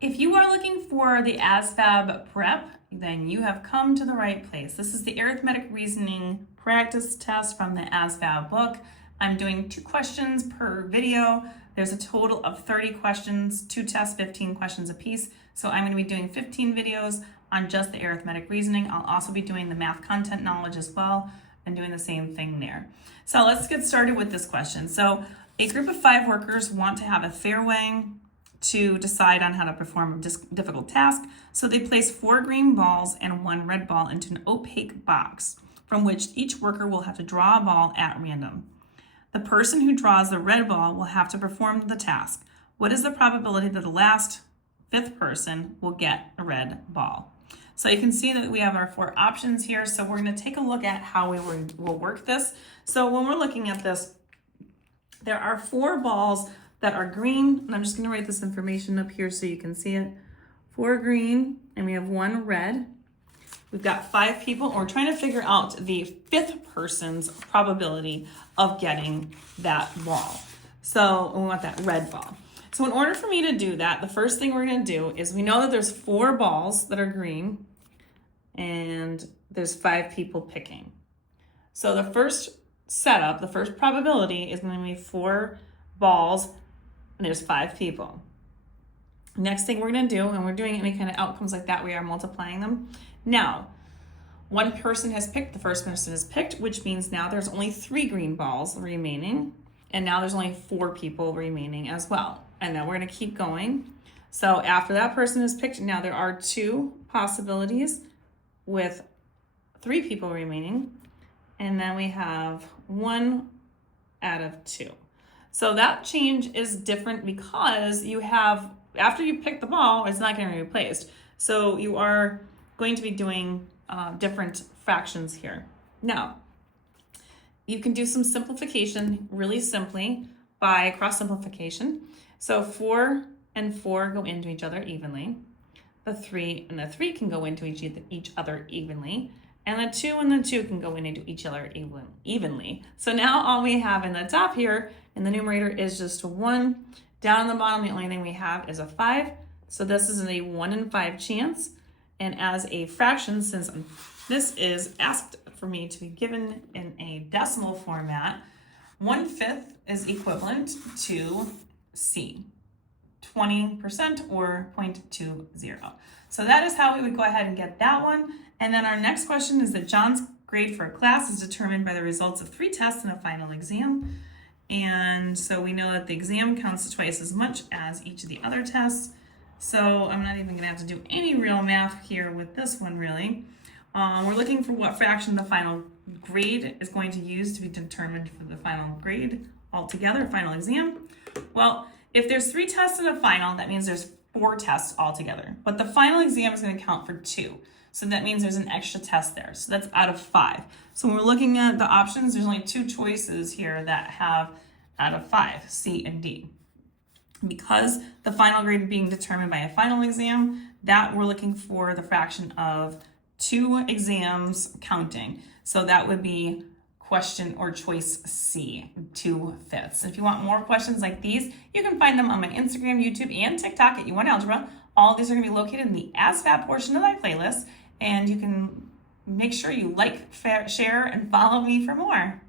If you are looking for the Asvab prep, then you have come to the right place. This is the arithmetic reasoning practice test from the Asvab book. I'm doing 2 questions per video. There's a total of 30 questions, 2 tests, 15 questions apiece. So I'm going to be doing 15 videos on just the arithmetic reasoning. I'll also be doing the math content knowledge as well and doing the same thing there. So let's get started with this question. So a group of 5 workers want to have a fair way to decide on how to perform a difficult task. So they place 4 green balls and 1 red ball into an opaque box from which each worker will have to draw a ball at random. The person who draws the red ball will have to perform the task. What is the probability that the last 5th person will get a red ball? So you can see that we have our 4 options here. So we're going to take a look at how we will work this. So when we're looking at this, there are 4 balls that are green, and I'm just going to write this information up here so you can see it. 4 green, and we have 1 red. We've got 5 people, and we're trying to figure out the 5th person's probability of getting that ball. So we want that red ball. So in order for me to do that, the first thing we're going to do is we know that there's 4 balls that are green, and there's 5 people picking. So the first setup, the first probability is going to be 4 balls, and there's 5 people. Next thing we're going to do, and we're doing any kind of outcomes like that, we are multiplying them. Now, one person has picked, the first person has picked, which means now there's only 3 green balls remaining, and now there's only 4 people remaining as well. And then we're going to keep going. So after that person is picked, now there are 2 possibilities with 3 people remaining, and then we have 1 out of 2. So that change is different because you have, after you pick the ball, it's not going to be replaced. So you are going to be doing different fractions here. Now, you can do some simplification really simply by cross simplification. So 4 and 4 go into each other evenly. The 3 and the 3 can go into each other evenly. And the 2 and the 2 can go into each other evenly. So now all we have in the top here in the numerator is just 1. Down on the bottom, the only thing we have is a 5. So this is a 1 in 5 chance. And as a fraction, since this is asked for me to be given in a decimal format, 1/5 is equivalent to C, 20% or 0.20. So that is how we would go ahead and get that one. And then our next question is that John's grade for a class is determined by the results of 3 tests and a final exam. And so we know that the exam counts twice as much as each of the other tests. So I'm not even going to have to do any real math here with this one, really. We're looking for what fraction the final grade is going to use to be determined for the final grade altogether, final exam. Well, if there's 3 tests and a final, that means there's 4 tests altogether. But the final exam is going to count for 2. So that means there's an extra test there. So that's out of 5. So when we're looking at the options, there's only 2 choices here that have out of 5, C and D. Because the final grade being determined by a final exam, that we're looking for the fraction of 2 exams counting. So that would be question or choice C, 2/5. If you want more questions like these, you can find them on my Instagram, YouTube, and TikTok at YouWantAlgebra. All of these are going to be located in the Asvab portion of my playlist, and you can make sure you like, share, and follow me for more.